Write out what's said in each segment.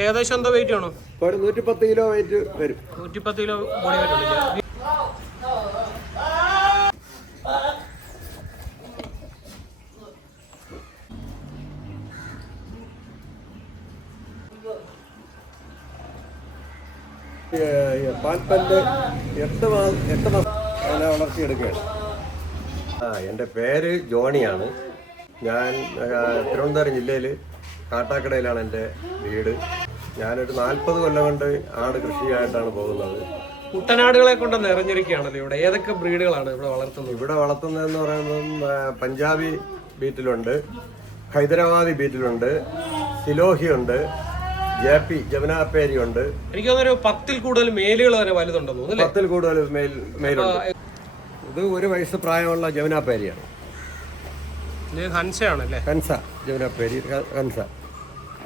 ഏകദേശം എന്തോ വെയിറ്റ് ആണോ? 110 കിലോ വെയിറ്റ് വരും. 110 കിലോ ബോഡി വെയിറ്റ് ഉണ്ട്. പാൽപ്പല്ല് 8 മാസം അങ്ങനെ വളർത്തിയെടുക്കുകയാണ്. എൻ്റെ പേര് ജോണിയാണ്. ഞാൻ തിരുവനന്തപുരം ജില്ലയിൽ കാട്ടാക്കടയിലാണ് എൻ്റെ വീട്. ഞാനൊരു 40 കൊല്ലം കൊണ്ട് ആട് കൃഷിയായിട്ടാണ് പോകുന്നത്. കുട്ടനാടുകളെ കൊണ്ട് നിറഞ്ഞിരിക്കുകയാണല്ലോ ഇവിടെ. ഏതൊക്കെ ബ്രീഡുകളാണ് ഇവിടെ വളർത്തുന്നത്? ഇവിടെ വളർത്തുന്നതെന്ന് പറയുമ്പം പഞ്ചാബി ബീറ്റിലുണ്ട്, ഹൈദരാബാദി ബീറ്റിലുണ്ട്, സിലോഹിയുണ്ട്, ജാപ്പി ജമുനാപ്പേരി ഉണ്ട്. എനിക്ക് തോന്നുന്നു 10-ൽ കൂടുതൽ മേലുകൾ തന്നെ വലുതുണ്ടെന്ന് തോന്നുന്നു. 10-ൽ കൂടുതൽ മെയിലുണ്ട്. ഇത് 1 വയസ്സ് പ്രായമുള്ള ജമുനാപ്പേരിയാണ്. ഹൻസയാണല്ലേ? ഹൻസ, ജമുനാപ്പേരി ഹൻസ.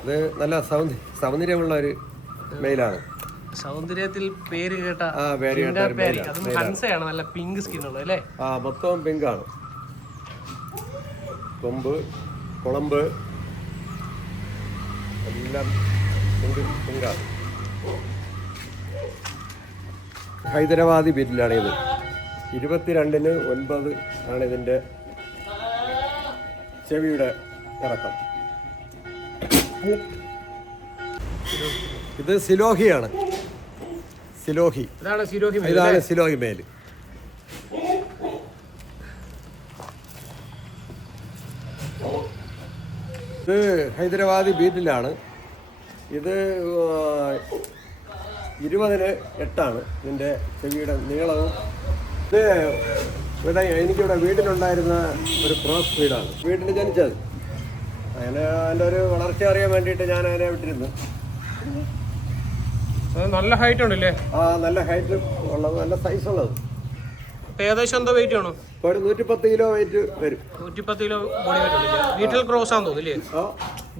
ഇത് നല്ല സൗന്ദര്യമുള്ള ഒരു മെയിലാണ്. സൗന്ദര്യത്തിൽ പേര് കേട്ട ഹൻസയാണ്. നല്ല പിങ്ക് സ്കിൻ ഉള്ളത് അല്ലേ? മൊത്തം പിങ്കാണ്. കൊമ്പ്, കുളമ്പ് എല്ലാം പിങ്കാണ്. ഹൈദരാബാദി ബീറ്റിലാണ് ഇത്. 22-ന് 9 ആണ് ഇതിൻ്റെ ചെവിയുടെ ഇറക്കം. ഇത് സിലോഹിയാണ്. ഇതാണ് സിലോഹി മേല്. ഇത് ഹൈദരാബാദി ബീറ്റിലാണ്. ഇത് 20-ന് 8 ഇതിൻ്റെ ചെവിയുടെ നീളവും. ഇത് എനിക്കിവിടെ വീട്ടിലുണ്ടായിരുന്ന ഒരു ക്രോസ് ബ്രീഡാണ്. വീട്ടിൽ ജനിച്ചത്. അങ്ങനെ അതിൻ്റെ ഒരു വളർച്ച അറിയാൻ വേണ്ടിയിട്ട് ഞാൻ അതിനെ വിട്ടിരുന്നു. നല്ല ഹൈറ്റ് ഉണ്ടല്ലേ? നല്ല ഹൈറ്റ് ഉള്ളത്, നല്ല സൈസ് ഉള്ളത്. ഏകദേശം എന്തോ വെയിറ്റ് ആണോ? 110 കിലോ വെയിറ്റ് വരും. 110 കിലോ ബോഡി വെയിറ്റ് ഉണ്ട്. ബീറ്റൽ ക്രോസ് ആണെന്ന് തോന്നില്ലേ?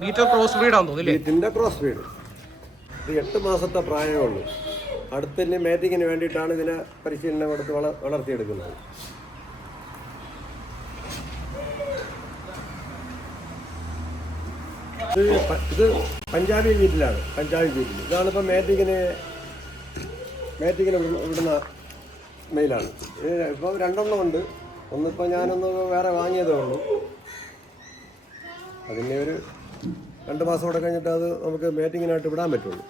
ബീറ്റൽ ക്രോസ് ബ്രീഡ് ആണെന്ന് തോന്നില്ലേ? ബീറ്റിൻ്റെ ക്രോസ് ബ്രീഡ്. ഇത് 8 മാസത്തെ പ്രായമേ ഉള്ളൂ. അടുത്തന്നെ മേറ്റിങ്ങിന് വേണ്ടിയിട്ടാണ് ഇതിനെ പരിശീലനം കൊടുത്ത് വളർത്തിയെടുക്കുന്നത്. ഇത് പഞ്ചാബി ബീറ്റിലാണ്. പഞ്ചാബി ബീറ്റിൽ ഇതാണിപ്പോൾ മേറ്റിങ്ങിന് വിടുന്ന മെയിലാണ്. ഇപ്പോൾ 2 ഉണ്ട്. ഒന്നിപ്പോൾ ഞാനൊന്ന് വേറെ വാങ്ങിയതേ ഉള്ളൂ. അതിൻ്റെ ഒരു 2 മാസം കൂടെ കഴിഞ്ഞിട്ട് അത് നമുക്ക് മേറ്റിങ്ങിനായിട്ട് വിടാൻ പറ്റുള്ളൂ.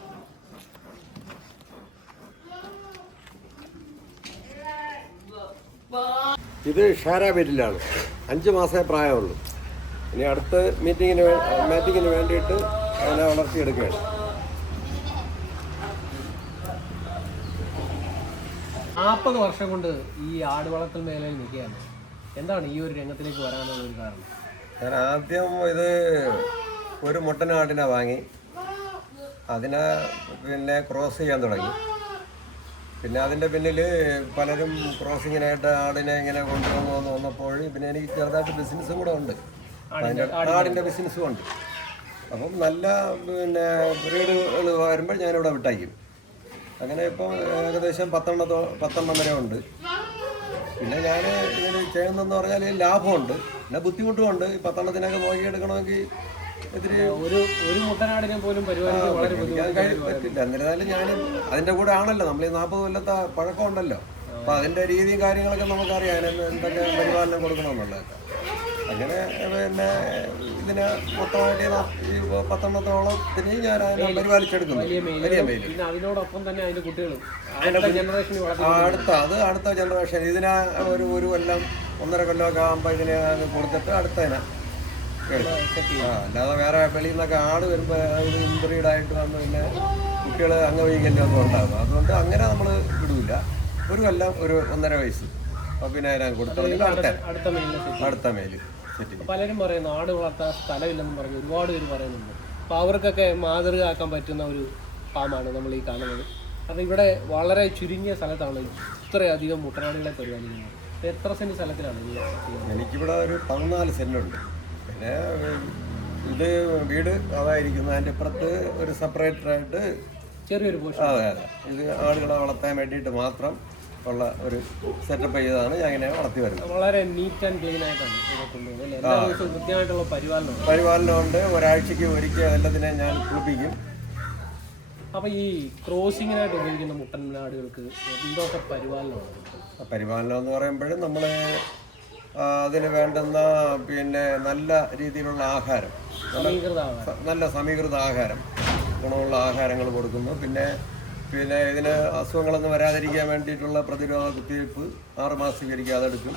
ഇത് ഷാര ബീറ്റിലാണ്. 5 മാസമേ പ്രായമുള്ളൂ. ഇനി അടുത്ത മേറ്റിങ്ങിന് വേണ്ടിയിട്ട് അതിനെ വളർത്തിയെടുക്കുകയാണ്. 40 വർഷം കൊണ്ട് ഈ ആട് വളർത്തൽ മേഖലയിൽ നിൽക്കുകയാണ്. എന്താണ് ഈ ഒരു രംഗത്തിലേക്ക് വരാനുള്ള ഒരു കാരണം? ഞാൻ ആദ്യം ഇത് ഒരു മുട്ടനാടിനെ വാങ്ങി അതിനെ പിന്നെ ക്രോസ് ചെയ്യാൻ തുടങ്ങി. പിന്നെ അതിൻ്റെ പിന്നിൽ പലരും ക്രോസിങ്ങിനായിട്ട് ആടിനെ ഇങ്ങനെ കൊണ്ടുവന്ന് വന്നപ്പോൾ പിന്നെ എനിക്ക് ചെറുതായിട്ട് ബിസിനസ്സും കൂടെ ഉണ്ട്. ആടിൻ്റെ ബിസിനസ്സും ഉണ്ട്. അപ്പം നല്ല പിന്നെ ബ്രീഡുകൾ വരുമ്പോൾ ഞാനിവിടെ വിട്ടയക്കും. അങ്ങനെ ഇപ്പം ഏകദേശം 10 വരെ ഉണ്ട്. പിന്നെ ഞാൻ ഇതിൽ ചെയ്യുന്നതെന്ന് പറഞ്ഞാൽ ലാഭമുണ്ട്, പിന്നെ ബുദ്ധിമുട്ടുമുണ്ട്. ഈ 10 നോക്കിയെടുക്കണമെങ്കിൽ ഇതിന് ഒരു മുട്ടനാടിനെ പോലും പറ്റില്ല. എന്നിരുന്നാലും ഞാൻ അതിൻ്റെ കൂടെ ആണല്ലോ. നമ്മൾ ഈ 40 കൊല്ലത്തെ പഴക്കമുണ്ടല്ലോ. അപ്പം അതിൻ്റെ രീതിയും കാര്യങ്ങളൊക്കെ നമുക്കറിയാം. എന്തൊക്കെ പരിപാലനം കൊടുക്കണമെന്നുള്ളതൊക്കെ. അങ്ങനെ പിന്നെ ഇതിനെ മൊത്തമായിട്ട് ഈ 10 ഞാൻ അതിനെ പരിപാലിച്ചെടുക്കുന്നു. വലിയ മെയിൽ. അതിനോടൊപ്പം തന്നെ അതിൻ്റെ കുട്ടികളും അടുത്ത ജനറേഷൻ ഇതിനെ ഒരു കൊല്ലം 1.5 കൊല്ലമൊക്കെ ആകുമ്പോൾ ഇതിനെ കൊടുത്തിട്ട് അടുത്തതിനെ അല്ലാതെ വേറെ വെളിയിൽ നിന്നൊക്കെ ആട് വരുമ്പോൾ ഇത് ഇൻബ്രീഡായിട്ട് വന്ന് പിന്നെ കുട്ടികൾ അംഗവൈകല്യമൊക്കെ ഉണ്ടാകും. അതുകൊണ്ട് അങ്ങനെ നമ്മൾ വിടില്ല. ഒരു കൊല്ലം ഒരു 1.5 വയസ്സ് പിന്നെ അതിനെ കൊടുത്തിട്ട് അടുത്ത മെയിൽ സെറ്റ്. പലരും പറയുന്നു ആട് വളർത്താൻ സ്ഥലമില്ലെന്ന് പറഞ്ഞ് ഒരുപാട് പേര് പറയുന്നുണ്ട്. അപ്പോൾ അവർക്കൊക്കെ മാതൃകയാക്കാൻ പറ്റുന്ന ഒരു ഫാമാണ് നമ്മൾ ഈ കാണുന്നത്. കാരണം ഇവിടെ വളരെ ചുരുങ്ങിയ സ്ഥലത്താണ് ഇത്രയധികം മുട്ടനാടുകളെ പരിപാലിക്കുന്നത്. എത്ര സെൻറ്റ് സ്ഥലത്തിലാണ് എനിക്കിവിടെ ഒരു 14 സെൻറ്റുണ്ട്. പിന്നെ ഇത് വീട് അതായിരിക്കുന്നു. അതിൻ്റെ ഇപ്പുറത്ത് ഒരു സെപ്പറേറ്ററായിട്ട് ചെറിയൊരു പോഷൻ. അതെ അതെ, ഇത് ആടുകളെ വളർത്താൻ വേണ്ടിയിട്ട് മാത്രം ഉള്ള ഒരു സെറ്റപ്പ് ചെയ്തതാണ് ഞാൻ ഇങ്ങനെ വളർത്തി വരുന്നത്. വളരെ നീറ്റ് ആൻഡ് ക്ലീൻ ആയിട്ടാണ് ഇവിടെ കൊണ്ടുപോകുന്നത് അല്ലേ? എല്ലാ ദിവസവും കൃത്യമായിട്ടുള്ള പരിപാലനം. പരിപാലനമുണ്ട്. ഒരാഴ്ചക്ക് ഒരിക്കൽ എല്ലാത്തിനെ ഞാൻ കുളിപ്പിക്കും. അപ്പോൾ ഈ ക്രോസിങ്ങിനായിട്ട് ഉപയോഗിക്കുന്ന മുട്ടനാടുകൾക്ക് എന്തൊക്കെ പരിപാലനമാണ്? പരിപാലനം എന്ന് പറയുമ്പോഴും നമ്മൾ അതിന് വേണ്ടുന്ന പിന്നെ നല്ല രീതിയിലുള്ള ആഹാരം, നല്ല സമീകൃത ആഹാരം, ഗുണമുള്ള ആഹാരങ്ങൾ കൊടുക്കുന്നു. പിന്നെ ഇതിന് അസുഖങ്ങളൊന്നും വരാതിരിക്കാൻ വേണ്ടിയിട്ടുള്ള പ്രതിരോധ കുത്തിവയ്പ്പ് 6 മാസം സ്വീകരിക്കുക, അതെടുക്കും.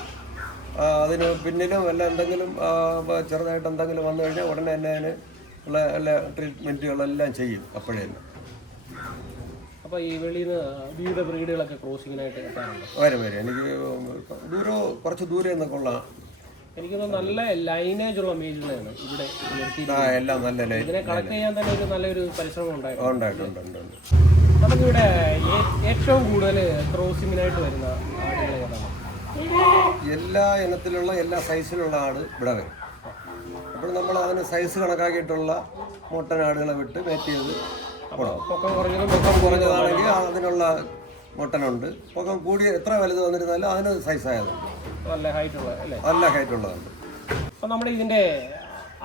അതിന് പിന്നിലും എന്തെങ്കിലും ചെറുതായിട്ട് എന്തെങ്കിലും വന്നു കഴിഞ്ഞാൽ ഉടനെ തന്നെ അതിന് ഉള്ള എല്ലാ ട്രീറ്റ്മെൻറ്റുകളെല്ലാം ചെയ്യും അപ്പോഴേ തന്നെ. അപ്പോൾ ഈ വെളിയിൽ നിന്ന് വിവിധ ബ്രീഡുകളൊക്കെ ക്രോസിങ്ങിനായിട്ട് എത്താറുണ്ട്? വരും. എനിക്ക് കുറച്ച് ദൂരെ നിന്നൊക്കെ ഉള്ള, എനിക്ക് നല്ല ലൈനേജ് ഉള്ള മേജുകളാണ് ഇവിടെ എല്ലാം നല്ല ഇതിനെ കളക്ട് ചെയ്യാൻ തന്നെ ഒരു നല്ലൊരു പരിശ്രമം ഉണ്ടായിട്ടുണ്ട്. നമുക്കിവിടെ ഏറ്റവും കൂടുതൽ ക്രോസിങ്ങിനായിട്ട് വരുന്ന ആടുകൾ ഏതാണ്? എല്ലാ ഇനത്തിലുള്ള എല്ലാ സൈസിലുള്ള ആട് ഇവിടെ വരും. അപ്പോൾ നമ്മൾ അതിന് സൈസ് കണക്കാക്കിയിട്ടുള്ള മുട്ടനാടുകളെ വിട്ട് മേറ്റ് ചെയ്ത് പൊക്കം കുറഞ്ഞതാണെങ്കിൽ അതിനുള്ള മുട്ടനുണ്ട്. പൊക്കം കൂടിയ എത്ര വലുത് വന്നിരുന്നാലും അതിന് സൈസായതുണ്ട്, നല്ല ഹൈറ്റുള്ള അല്ലേ? നല്ല ഹൈറ്റുള്ളതുണ്ട്. അപ്പോൾ നമ്മുടെ ഇതിൻ്റെ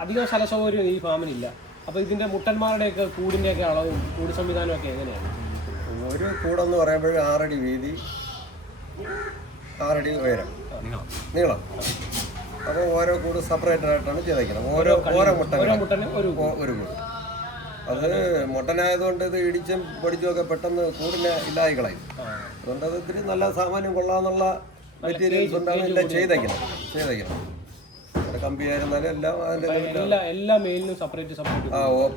അധികം സ്ഥല സൗകര്യം ഈ ഫാമിനില്ല. അപ്പോൾ ഇതിൻ്റെ മുട്ടന്മാരുടെയൊക്കെ കൂടിൻ്റെയൊക്കെ അളവും കൂട് സംവിധാനമൊക്കെ എങ്ങനെയാണ്? ഒരു കൂടെന്ന് പറയുമ്പോൾ 6 അടി വീതി, 6 അടി ഉയരം, നീളം. അപ്പോൾ ഓരോ കൂട് സെപ്പറേറ്റഡ് ആയിട്ടാണ് ചെയ്തേക്കുന്നത്. ഓരോ മുട്ടന് ഒരു കൂട്. അത് മുട്ടനായതുകൊണ്ട് ഇത് ഇടിച്ചും പൊടിച്ചും ഒക്കെ പെട്ടെന്ന് കൂടിനെ ഇല്ലാതെ കളയും. അതുകൊണ്ട് അത് ഇത്തിരി നല്ല സാമാന്യം കൊള്ളാന്നുള്ള മെറ്റീരിയൽസ് ഉണ്ടാകും എല്ലാം ചെയ്തേക്കണം. കമ്പി ആയിരുന്നാലും എല്ലാം അതിൻ്റെ എല്ലാ മെയിലിനും സെപ്പറേറ്റ്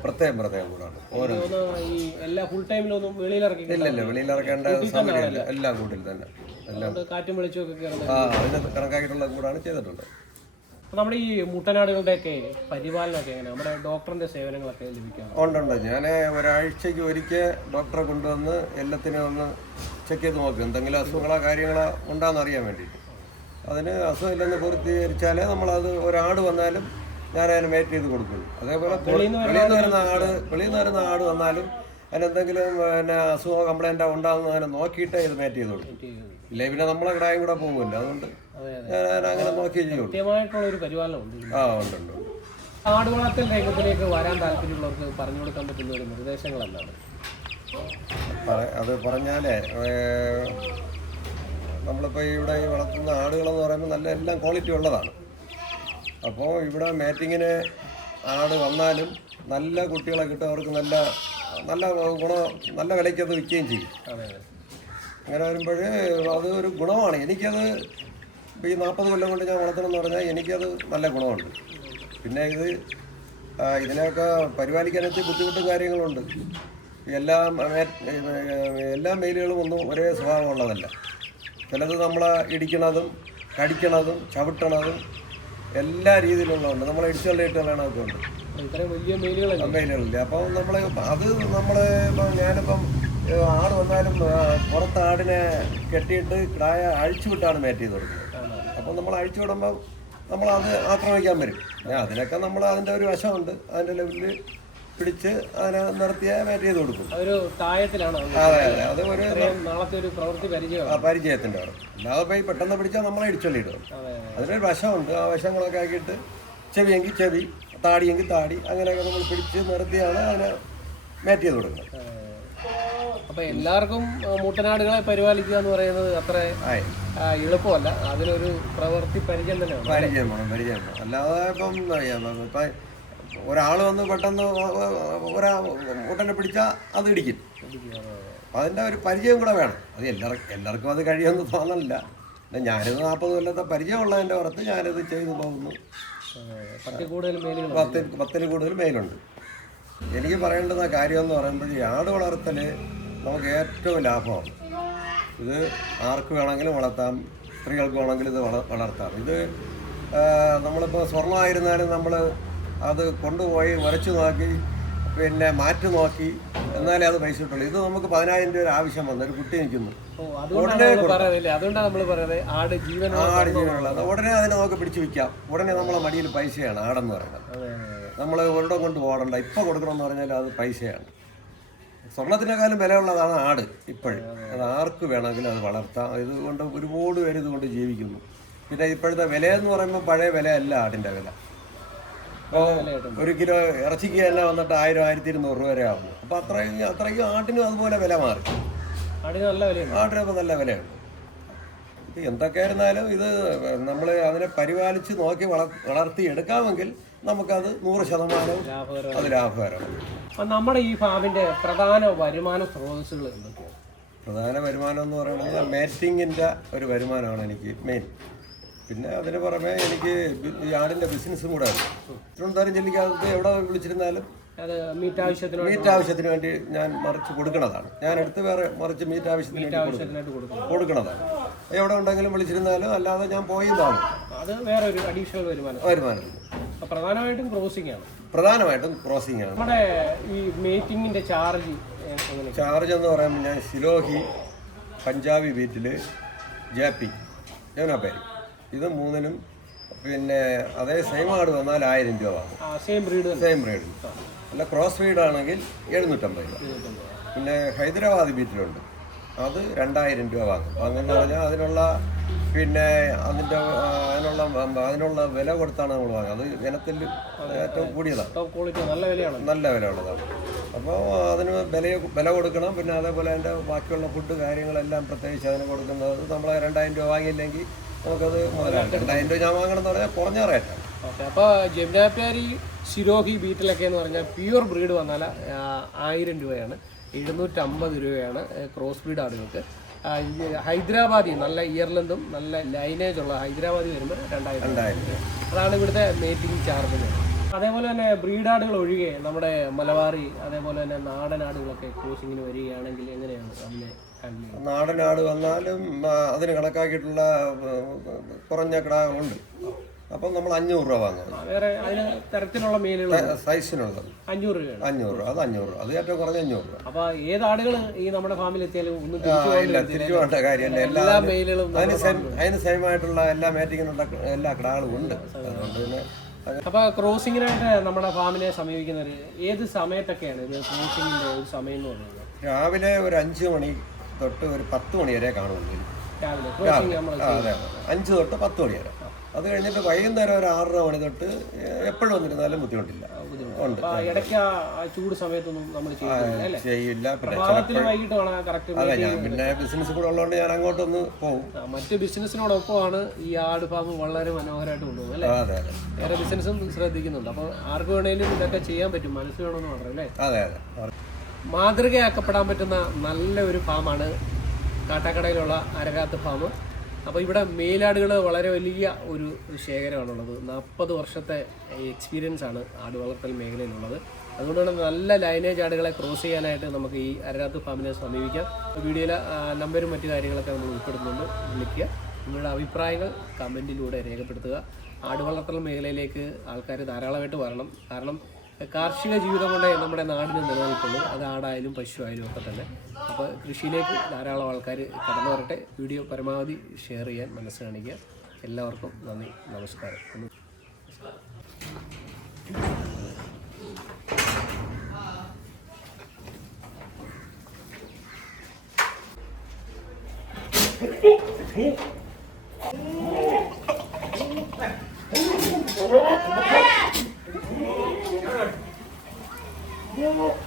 പ്രത്യേകം കൂടാണ്. ഓരോ ഈ എല്ലാ ഫുൾ ടൈമിലൊന്നും വെളിയിലിറക്കി ഇല്ല, വെളിയിലിറക്കേണ്ട സൗകര്യമില്ല. എല്ലാം കൂട്ടിൽ തന്നെ, എല്ലാം കാറ്റും വെളിച്ചമൊക്കെ അതിന് കണക്കാക്കിയിട്ടുള്ള കൂടാണ് ചെയ്തിട്ടുള്ളത്. നമ്മുടെ ഈ മുട്ടനാടുകളുടെയൊക്കെ പരിപാലനമൊക്കെ എങ്ങനെ? നമ്മുടെ ഡോക്ടറിന്റെ സേവനങ്ങളൊക്കെ ലഭിക്കാം? ഉണ്ട്. ഞാൻ ഒരാഴ്ചയ്ക്ക് ഒരിക്കൽ ഡോക്ടറെ കൊണ്ടുവന്ന് എല്ലാത്തിനും ഒന്ന് ചെക്ക് ചെയ്ത് നോക്കും, എന്തെങ്കിലും അസുഖങ്ങളോ കാര്യങ്ങളോ ഉണ്ടാകുന്ന അറിയാൻ വേണ്ടിയിട്ട്. അതിന് അസുഖമില്ലെന്ന് പൂർത്തീകരിച്ചാലേ നമ്മളത് ഒരാട് വന്നാലും ഞാൻ അതിന് മേറ്റ് ചെയ്ത് കൊടുക്കുള്ളൂ. അതേപോലെ വെളിയിൽ നിന്ന് വരുന്ന ആട് വന്നാലും അതിനെന്തെങ്കിലും അസുഖമോ കംപ്ലൈൻറ്റോ ഉണ്ടാകുന്ന അതിനെ നോക്കിയിട്ടേ ഇത് മേറ്റ് ചെയ്ത് കൊടുക്കും. ഇല്ലേ പിന്നെ നമ്മളെ കിടായും കൂടെ പോകുമല്ലോ, അതുകൊണ്ട് ഞാൻ അങ്ങനെ നോക്കിയേ ചെയ്യുള്ളൂ. കൃത്യമായിട്ടുള്ളൊരു പരിപാലനമുണ്ട്. ഉണ്ട്. ആട് വളർത്തൽ രംഗത്തിലേക്ക് വരാൻ താല്പര്യമുള്ളവർക്ക് പറഞ്ഞു കൊടുക്കാൻ പറ്റുന്ന ഒരു നിർദ്ദേശങ്ങൾ എന്താണ്? അത് പറഞ്ഞാലേ നമ്മളിപ്പോൾ ഇവിടെ ഈ വളർത്തുന്ന ആടുകളെന്ന് പറയുമ്പോൾ എല്ലാം ക്വാളിറ്റി ഉള്ളതാണ്. അപ്പോൾ ഇവിടെ മേറ്റിങ്ങിന് ആട് വന്നാലും നല്ല കുട്ടികളെ കിട്ടും, അവർക്ക് നല്ല വിലയ്ക്ക് അത് വിൽക്കുകയും ചെയ്യും. അങ്ങനെ വരുമ്പോൾ അത് ഒരു ഗുണമാണ്. എനിക്കത് ഇപ്പോൾ ഈ 40 കൊല്ലം കൊണ്ട് ഞാൻ വളർത്തണമെന്ന് പറഞ്ഞാൽ എനിക്കത് നല്ല ഗുണമുണ്ട്. പിന്നെ ഇതിനെയൊക്കെ പരിപാലിക്കാനൊക്കെ ബുദ്ധിമുട്ടും കാര്യങ്ങളുണ്ട്. എല്ലാ മെയിലുകളും ഒന്നും ഒരേ സ്വഭാവമുള്ളതല്ല. ചിലത് നമ്മളെ ഇടിക്കണതും കടിക്കണതും ചവിട്ടണതും എല്ലാ രീതിയിലുള്ളതുണ്ട്. നമ്മളെ ഇടിച്ചുകൊണ്ടിട്ട് വേണമൊക്കെ ഉണ്ട് മെയിലുകളില്ല. അപ്പം ഞാനിപ്പം ആട് വന്നാലും പുറത്ത് ആടിനെ കെട്ടിയിട്ട് കിടായ അഴിച്ചുവിട്ടാണ് മേറ്റ് ചെയ്ത് കൊടുക്കുന്നത്. അപ്പം നമ്മൾ അഴിച്ചു വിടുമ്പം നമ്മളത് ആക്രമിക്കാൻ വരും. അതിനൊക്കെ അതിൻ്റെ ഒരു വശമുണ്ട്. അതിൻ്റെ ലെവലിൽ പിടിച്ച് അതിനെ നിർത്തിയ മേറ്റ് ചെയ്ത് കൊടുക്കും. അതെ, അത് ഒരു പരിചയത്തിൻ്റെ അവിടെ. അല്ലാതെ പോയി പെട്ടെന്ന് പിടിച്ചാൽ നമ്മളെ ഇടിച്ചൊള്ളിയിടും. അതിനൊരു വശമുണ്ട്. ആ വശങ്ങളൊക്കെ ആക്കിയിട്ട് ചെവിയെങ്കിൽ ചെവി, താടിയെങ്കിൽ താടി, അങ്ങനെയൊക്കെ നമ്മൾ പിടിച്ച് നിർത്തിയാണ് അതിനെ മേറ്റ് ചെയ്ത് കൊടുക്കുന്നത്. അപ്പോൾ എല്ലാവർക്കും മുട്ടനാടുകളെ പരിപാലിക്കുക എന്ന് പറയുന്നത് അത്ര എളുപ്പമല്ല. അതിനൊരു പ്രവൃത്തി പരിചയം തന്നെയാണ്. പരിചയം വേണം. അല്ലാതെ ഇപ്പം ഒരാൾ വന്ന് പെട്ടെന്ന് മുട്ടനെ പിടിച്ചാൽ അത് ഇടിക്കും. അതിൻ്റെ ഒരു പരിചയം കൂടെ വേണം. അത് എല്ലാവർക്കും അത് കഴിയുമെന്ന് തോന്നണില്ല. ഞാനിത് 40 കൊല്ലത്തെ പരിചയമുള്ളതിൻ്റെ പുറത്ത് ഞാനിത് ചെയ്തു പോകുന്നു. 10ൽ കൂടുതൽ മെയിലുണ്ട്. എനിക്ക് പറയേണ്ടുന്ന കാര്യമെന്ന് പറയുമ്പോൾ ഈ ആട് വളർത്തൽ നമുക്ക് ഏറ്റവും ലാഭമാണ്. ഇത് ആർക്ക് വേണമെങ്കിലും വളർത്താം, സ്ത്രീകൾക്ക് വേണമെങ്കിലും ഇത് വളർത്താം. ഇത് നമ്മളിപ്പോൾ സ്വർണ്ണമായിരുന്നാലും നമ്മൾ അത് കൊണ്ടുപോയി ഉരച്ചു നോക്കി പിന്നെ മാറ്റി നോക്കി എന്നാലേ അത് പൈസ കിട്ടുള്ളൂ. ഇത് നമുക്ക് 10,000 രൂപ ആവശ്യം വന്നു ഒരു കുട്ടി നിൽക്കുന്നു, ഉടനെ ജീവനുള്ളത് ഉടനെ അതിനെ നമുക്ക് പിടിച്ചു വിൽക്കാം. ഉടനെ നമ്മളെ മടിയിൽ പൈസയാണ് ആടെന്ന് പറയുന്നത്. നമ്മൾ ഒരിടം കൊണ്ട് ഓടണ്ട, ഇപ്പം കൊടുക്കണമെന്ന് പറഞ്ഞാൽ അത് പൈസയാണ്. സ്വർണത്തിനേക്കാളും വിലയുള്ളതാണ് ആട് ഇപ്പോഴും. അത് ആർക്ക് വേണമെങ്കിലും അത് വളർത്താം. ഇതുകൊണ്ട് ഒരുപാട് പേര് ഇതുകൊണ്ട് ജീവിക്കുന്നു. പിന്നെ ഇപ്പോഴത്തെ വിലയെന്ന് പറയുമ്പോൾ പഴയ വിലയല്ല ആടിൻ്റെ വില. ഇപ്പോൾ 1 കിലോ ഇറച്ചിക്ക് തന്നെ വന്നിട്ട് 1000, 1200 രൂപ വരെ ആകുന്നു. അപ്പോൾ അത്രയ്ക്കും ആട്ടിനും അതുപോലെ വില മാറി. ആടിനപ്പോൾ നല്ല വിലയുണ്ട്. ഇത് എന്തൊക്കെയായിരുന്നാലും ഇത് നമ്മൾ അതിനെ പരിപാലിച്ച് നോക്കി വളർത്തി എടുക്കാമെങ്കിൽ നമുക്കത് 100% അത് ലാഭകരമാണ്. നമ്മുടെ ഈ ഫാമിന്റെ പ്രധാന വരുമാന സ്രോതസ്സുകൾ എന്തൊക്കെയാണ്? പ്രധാന വരുമാനം എന്ന് പറയുന്നത് മേറ്റിങ്ങിൻ്റെ ഒരു വരുമാനമാണ് എനിക്ക് മെയിൻ. പിന്നെ അതിന് പുറമെ എനിക്ക് ഈ ആടിൻ്റെ ബിസിനസ്സും കൂടെ ഉണ്ട്. തിരുവനന്തപുരം ജില്ലയ്ക്കകത്ത് എവിടെ വിളിച്ചിരുന്നാലും മീറ്റ് ആവശ്യത്തിന് വേണ്ടി ഞാൻ മറിച്ച് കൊടുക്കണതാണ്. ഞാൻ എടുത്ത് വേറെ മറിച്ച് മീറ്റ് ആവശ്യത്തിന് കൊടുക്കണതാണ്. എവിടെ ഉണ്ടെങ്കിലും വിളിച്ചിരുന്നാലും അല്ലാതെ ഞാൻ പോയതാണ്. അത് വേറെ ഒരു അഡീഷണൽ വരുമാനം. പ്രധാനമായിട്ടും ക്രോസിംഗ് ആണ്. നമ്മുടെ ഈ മീറ്റിങ്ങിന്റെ ചാർജ് എന്ന് പറയുമ്പോൾ ഞാൻ സിലോഹി, പഞ്ചാബി ബീറ്റിൽ, ജാപ്പി, ജോനാപ്പേരി ഇത് 3നും പിന്നെ അതേ സെയിം ആട് വന്നാൽ 1000 രൂപ വാങ്ങും. Same breed. അല്ല ക്രോസ് ബ്രീഡ് ആണെങ്കിൽ 750 രൂപ. പിന്നെ ഹൈദരാബാദ് ബീറ്റിലുണ്ട്, അത് 2000 രൂപ വാങ്ങും. അങ്ങനെ പറഞ്ഞാൽ അതിനുള്ള വില കൊടുത്താണ് നമ്മൾ വാങ്ങുന്നത്. അത് ഇനത്തിൽ ഏറ്റവും കൂടിയതാണ്, നല്ല വില ഉള്ളതാണ്. അപ്പോൾ അതിന് വില കൊടുക്കണം. പിന്നെ അതേപോലെ അതിൻ്റെ ബാക്കിയുള്ള ഫുഡ് കാര്യങ്ങളെല്ലാം പ്രത്യേകിച്ച് അതിന് കൊടുക്കുന്നത് നമ്മൾ 2000 രൂപ വാങ്ങിയില്ലെങ്കിൽ നമുക്കത് മുതലാണ്. 2000 രൂപ ഞാൻ വാങ്ങണമെന്ന് പറഞ്ഞാൽ കുറഞ്ഞ റേറ്റാണ്. ഓക്കെ. അപ്പോൾ ജമുനാപ്യാരി, സിരോഹി ബീറ്റിലൊക്കെ എന്ന് പറഞ്ഞാൽ പ്യൂർ ബ്രീഡ് വന്നാൽ 1000 രൂപയാണ്, 750 രൂപയാണ് ക്രോസ് ബ്രീഡ് ആടുകൾക്ക്. ഹൈദരാബാദി നല്ല ഇയർലെന്തും നല്ല ലൈനേജ് ഉള്ള ഹൈദരാബാദി വരുമ്പോൾ 2000 രൂപ. അതാണ് ഇവിടുത്തെ മേറ്റിംഗ് ചാർജ്. അതേപോലെ തന്നെ ബ്രീഡ് ആടുകൾ ഒഴികെ നമ്മുടെ മലബാറി അതേപോലെ തന്നെ നാടൻ ആടുകളൊക്കെ ക്രോസിങ്ങിന് വരികയാണെങ്കിൽ എങ്ങനെയാണ് അതിനെ ഹാൻഡിൽ ചെയ്യുന്നത്? നാടൻ ആട് വന്നാലും അതിന് കണക്കാക്കിയിട്ടുള്ള കുറഞ്ഞ കിടാകളുണ്ട്. അപ്പം നമ്മൾ 500 രൂപ വാങ്ങും. വേറെ അതിന് തരത്തിലുള്ള മീനുകൾ സൈസിനുള്ളത് 500 രൂപയാണ്. 500 രൂപ, അത് 500 രൂപ, അത് ഏറ്റവും കുറഞ്ഞ 500 രൂപ. അപ്പൊ ഏത് ആടുകൾ ഈ നമ്മുടെ ഫാമിൽ എത്തിയാലും ഒന്നും തിരിച്ചു പോകേണ്ട കാര്യമല്ല. എല്ലാ മെയിലുകളും അതിന് സെയിമായിട്ടുള്ള എല്ലാ മാറ്റിങ്ങിനുള്ള എല്ലാ കിടാകളും ഉണ്ട്. അതുകൊണ്ട് പിന്നെ അപ്പോൾ ക്രോസിങ്ങിനായിട്ട് നമ്മുടെ ഫാമിനെ സമീപിക്കുന്നവർ ഏത് സമയത്തൊക്കെയാണ് ഇത് ക്രോസിങ്ങിൻ്റെ ഒരു സമയം എന്ന് പറയുന്നത്? രാവിലെ ഒരു 5 മണി തൊട്ട് ഒരു 10 മണി വരെ കാണുമെങ്കിൽ രാവിലെ ക്രോസിങ് നമ്മൾ 5 തൊട്ട് 10 മണി വരെ. അത് കഴിഞ്ഞിട്ട് വൈകുന്നേരം ഒരു 6 മണി തൊട്ട് എപ്പോഴും വന്നിരുന്നാലും ബുദ്ധിമുട്ടില്ല. ഉണ്ട്. ഇടയ്ക്ക് ചൂട് സമയത്തൊന്നും നമ്മൾ ചെയ്യില്ല. അതെ, ഞാൻ പിന്നെ ബിസിനസ് കൂടെ ഉള്ളതുകൊണ്ട് ഞാൻ അങ്ങോട്ടൊന്ന് പോകും. മറ്റ് ബിസിനസ്സിനോടൊപ്പമാണ് ഈ ആട് ഫാം വളരെ മനോഹരമായിട്ട് കൊണ്ടുപോകും അല്ലേ? അതെ. വേറെ ബിസിനസ്സും ശ്രദ്ധിക്കുന്നുണ്ട്. അപ്പോൾ ആർക്ക് വേണേലും ഇതൊക്കെ ചെയ്യാൻ പറ്റും, മനസ്സ് വേണമെന്ന് പറഞ്ഞു അല്ലേ? അതെ. മാതൃകയാക്കപ്പെടാൻ പറ്റുന്ന നല്ല ഒരു ഫാമാണ് കാട്ടാക്കടയിലുള്ള അരകാത്ത് ഫാം. അപ്പോൾ ഇവിടെ മെയിലാടുകൾ വളരെ വലിയ ഒരു ശേഖരമാണുള്ളത്. 40 വർഷത്തെ എക്സ്പീരിയൻസ് ആണ് ആട് വളർത്തൽ മേഖലയിലുള്ളത്. അതുകൊണ്ട് തന്നെ നല്ല ലൈനേജ് ആടുകളെ ക്രോസ് ചെയ്യാനായിട്ട് നമുക്ക് ഈ അരകാത്ത് ഫാമിനെ സമീപിക്കാം. വീഡിയോയിൽ നമ്പരും മറ്റു കാര്യങ്ങളൊക്കെ നമ്മൾ ഉൾപ്പെടുത്തുന്നുണ്ട്. വിളിക്കുക. നിങ്ങളുടെ അഭിപ്രായങ്ങൾ കമൻറ്റിലൂടെ രേഖപ്പെടുത്തുക. ആട് വളർത്തൽ മേഖലയിലേക്ക് ആൾക്കാർ ധാരാളമായിട്ട് വരണം. കാരണം കാർഷിക ജീവിതം കൊണ്ടേ നമ്മുടെ നാടിന് നിലനിൽക്കുള്ളൂ. അത് ആടായാലും പശു ആയാലും ഒക്കെ തന്നെ. അപ്പോൾ കൃഷിയിലേക്ക് ധാരാളം ആൾക്കാർ കടന്നു വരട്ടെ. വീഡിയോ പരമാവധി ഷെയർ ചെയ്യാൻ മനസ്സ് കാണിക്കുക. എല്ലാവർക്കും നന്ദി, നമസ്കാരം. Yeah.